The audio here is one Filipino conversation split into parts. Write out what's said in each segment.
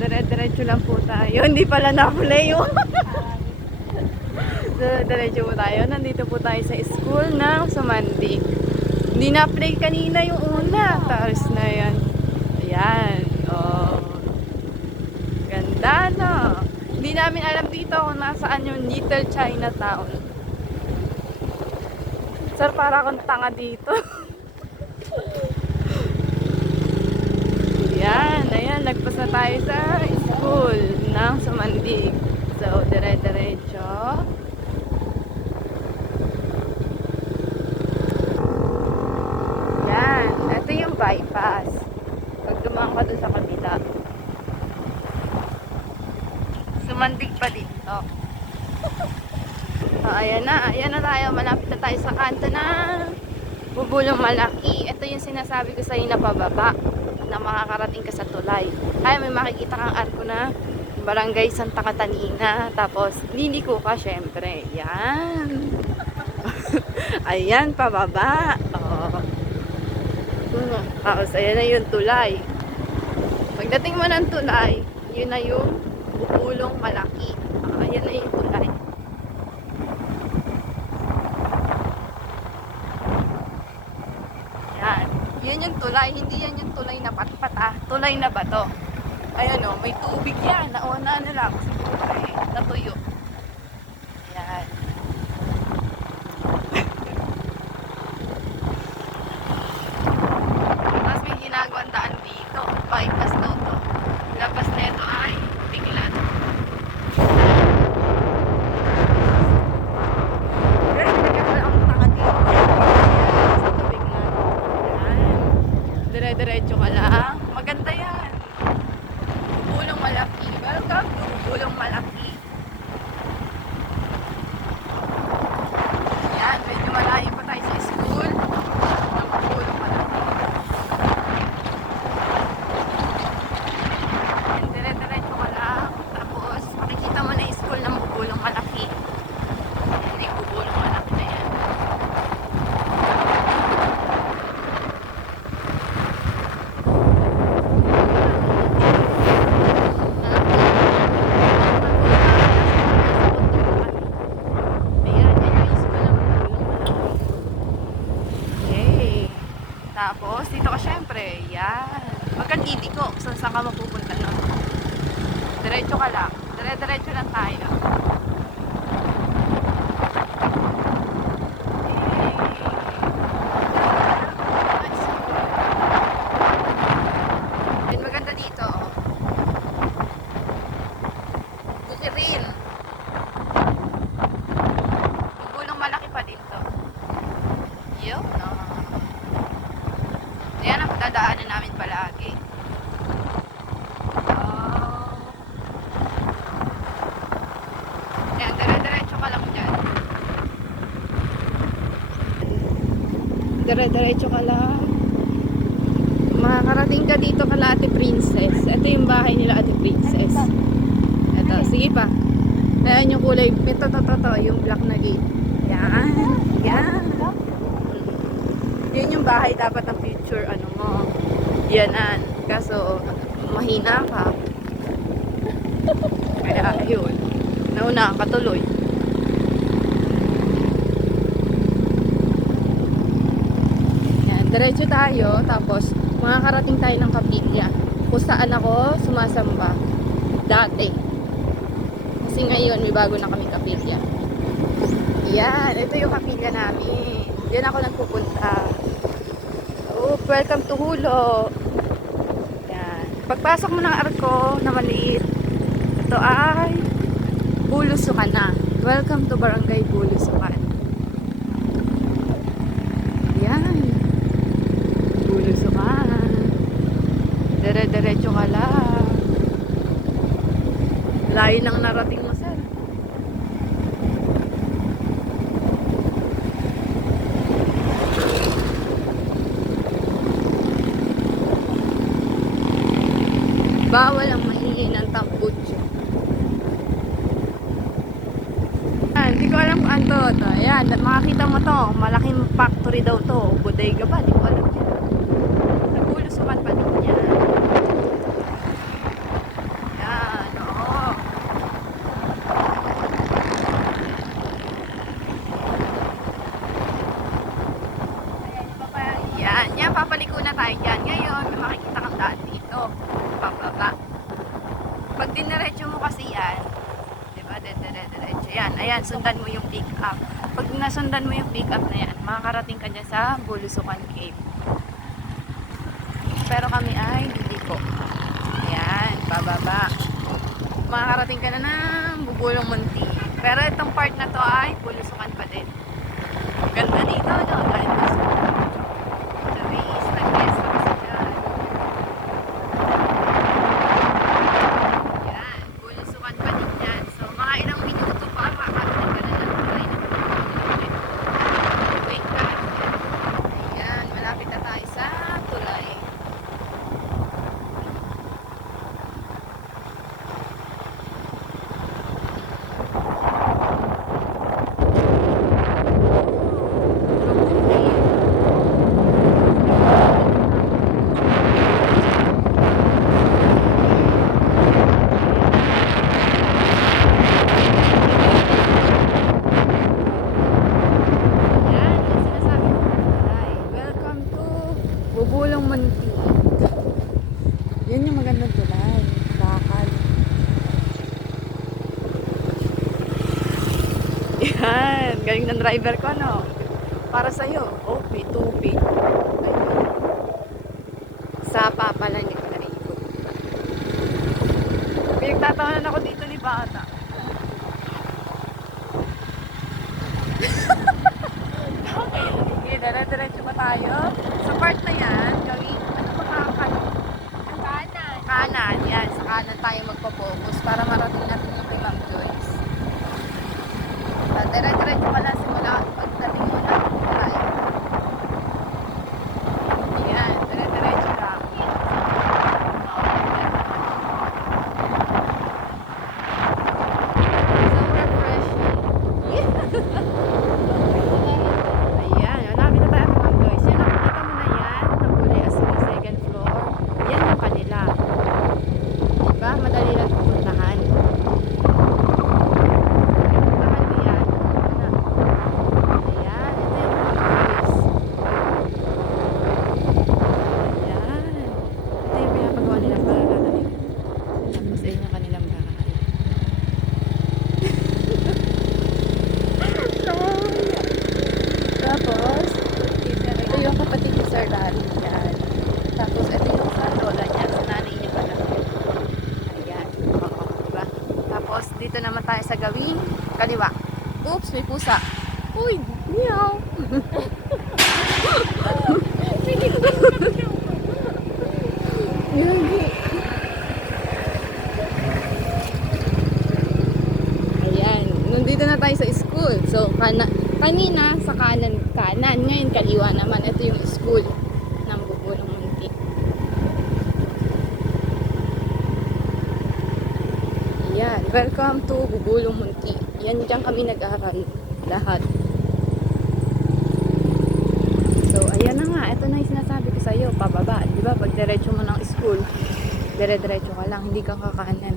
Dire-diretso lang po tayo. Hindi pala na-play yun. Dire-diretso po tayo. Nandito po tayo sa school ng Sumandig. Hindi na-play kanina yung una. Tapos na yan. Ayan. Oh. Ganda, no? Hindi namin alam dito kung nasaan yung Little Chinatown. Sir, para akong tanga dito. Ayan, ayan. Nagpas na tayo sa school ng Sumandig. So, dire-diretso. Ayan. Ito yung bypass. Pag dumaan ka doon sa kabila. Sumandig pa dito. So, ayan na tayo. Malapit na tayo sa kanto na Bubulong Malaki. Ito yung sinasabi ko sa'yo na pababa na makakarating ka sa tulay. Kaya may makikita kang arko na Barangay Santa Catarina. Tapos, liliko ka syempre. Yan. Ayan, pababa. Oh. Tapos, ayan na yung tulay. Pagdating mo ng tulay, yun na yung Bubulong Malaki. Ayan na yung tulay. Yan. Yun yung tulay. Hindi yan yung tulay na patpata. Tulay na bato. Ayan o, may tubig yan. Nauna na lang. Siguro eh, natuyo. Yan. Tapos may ginagawang daan dito. Bypass daw to. Labas na ito ay tinglan. Dire-diretso ka lang. Maganda yan. Bubulong Malaki. Welcome to Bubulong Malaki. Yan, medyo malayo pa tayo sa school ng Bubulong Malaki. Yan, dire-diretso ka lang. Tapos, makikita mo na yung school ng Bubulong Malaki. Yan, yung Bubulong Malaki na yan. Tapos, dito ka syempre, yan. Huwag kang didiko, saan ka mapupunta nun. Diretso ka lang. Diretso lang tayo. Yan, maganda dito. Bukirin. Bubulong Malaki pa dito. Yun, no? Yan ang dadaanan namin palagi. Oh. Yan, dire-diretso ka lang dyan. Dire-diretso ka lang. Makakarating ka dito kala Ate Princess. Ito yung bahay nila Ate Princess. Ito, sige pa. Ayan yung kulay. Ito, yung black na gate. Yan. Yan. Yun yung bahay dapat ng future ano mo. Yanan. Kaso mahina ka. Kaya ayun. Nauna ka tuloy. Yan, diretso tayo tapos makakarating tayo ng kapilya. Kung saan ako sumasamba dati. Kasi ngayon may bago na kami kapilya. Yan, ito yung kapilya namin. Diyan ako nagpupunta. Oh, welcome to Hulo. Yan. Pagpasok mo ng arko na maliit, ito ay Bulusukan na. Welcome to Barangay Bulusukan. Yan. Bulusukan. Dire-diretso ka lang. Layo ng narating mo, sir. Bawal ang maingay ng tambutso. Hindi ko alam kung ano to. Ayan, makakita mo to. Malaking factory daw to. Bodega ba? Hindi ko alam yan. Nagulusukan pa din yan. pababa. Pag diniretso mo kasi yan, di ba, diretso yan. Ayan, sundan mo yung pick up. Pag nasundan mo yung pick up na yan, makakarating ka dyan sa Bulusukan Cave. Pero kami ay hindi ko. Ayan, pababa. Makakarating ka na ng Bubulong Munti. Pero itong part na to ay Bulusukan pa din. Ganda dito, no? Dahil gusto ko. Luis, nag-guest ako sa dyan. Yan, Bulusukan pa din yan. So, mga ilang minuto pa, makakarating ka na ng tulay na tulay. Wait lang. Ayan, malapit na tayo sa tulay. Bubulong Munti. Yan yung magandang tulay. Bakal. Yan. Galing ng driver ko, no? Para sa'yo. Oh, may tubig. Ayun. Sapa pala niya na ikot. Pinagtatawanan ako dito ni Bata. Okay, diretso pa tayo. Sa part na yan, gawin, ano pa makakalit? Kanan. Kanan, yan. Sa kanan tayo magpo-focus para marating natin yung kay Ma'am Joyce. Diretso pa lang simula pagdating mo na tayo. Yan, diretso lang. So refreshing. Ayan, malapit na tayo kay Ma'am Joyce. Yan, nakikita mo na yan. Napuli as in second floor. Yan yung kanila. Diba? Madali lang pupuntahan. Pupuntahan mo yan. Ayan, ito yung Ma'am Joyce. Ayan. Ito yung pinapagawa nilang bahay. Tapos ayun yung kanilang bahay. Tapos, ito yung kapatid ni Sir Larry. Yan. Tapos, ito yung sa lola niya. Sa nanay niya pala. Ayan. Oo, diba? Tapos, dito naman tayo sa gawing kaliwa. Oops, may pusa. Uy, meow. Ayan. Nandito na tayo sa school. So, kanina sa kanan, ngayon kaliwa naman. Ito yung school ng Bubulong Munti. Ayan, welcome to Bubulong Munti. Yan, dyan kami nag-aaral lahat. So, ayan na nga. Ito na yung sinasabi ko sa'yo, pababa. Diba, pag diretso mo ng school, dire-diretso ka lang, hindi ka kakanan.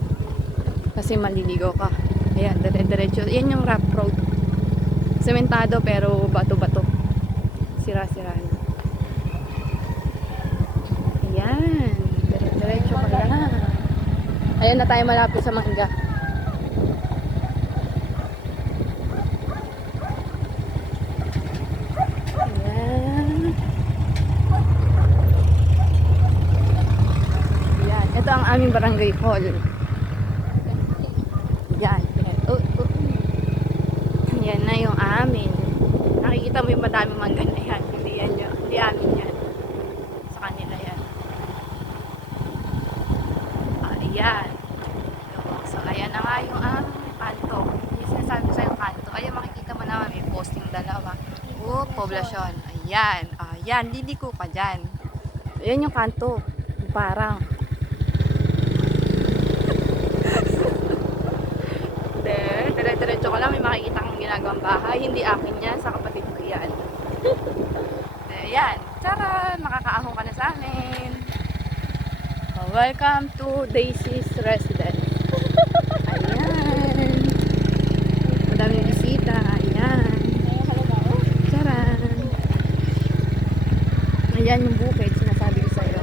Kasi maliligo ka. Ayan, dire-diretso. Yan yung rough road. Sementado pero bato-bato. Sira-sira na. Ayan. Diretso ka lang. Ayan na tayo malapit sa mangga. Ayan. Ayan. Ito ang aming barangay hall. Ayan. Yan na yung amin. Nakikita mo yung madami mangga na yan. Hindi yan yun. Hindi amin yan. Sa kanila yan. Ayan. So, ayan na nga yung kanto. Yung sinasabi ko sa yung kanto. Ayan, makikita mo naman may posting dalawa. Oh, poblasyon. Ayan. Ayan, liliko ka dyan. Ayan yung kanto. Parang. Diretso ko lang, may makikita kang ginagawang bahay. Hindi akin yan, sa kapatid ko yan. Ayan. Tara, makakaahon ka na sa amin. Welcome to Daisy's Residence. Ayan. Madaming bisita. Ayan. Charan. Ayan yung bukid, sinasabi ko sa'yo.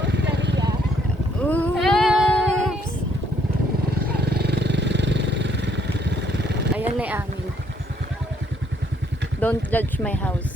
Ooh. nanay amin. Don't judge my house.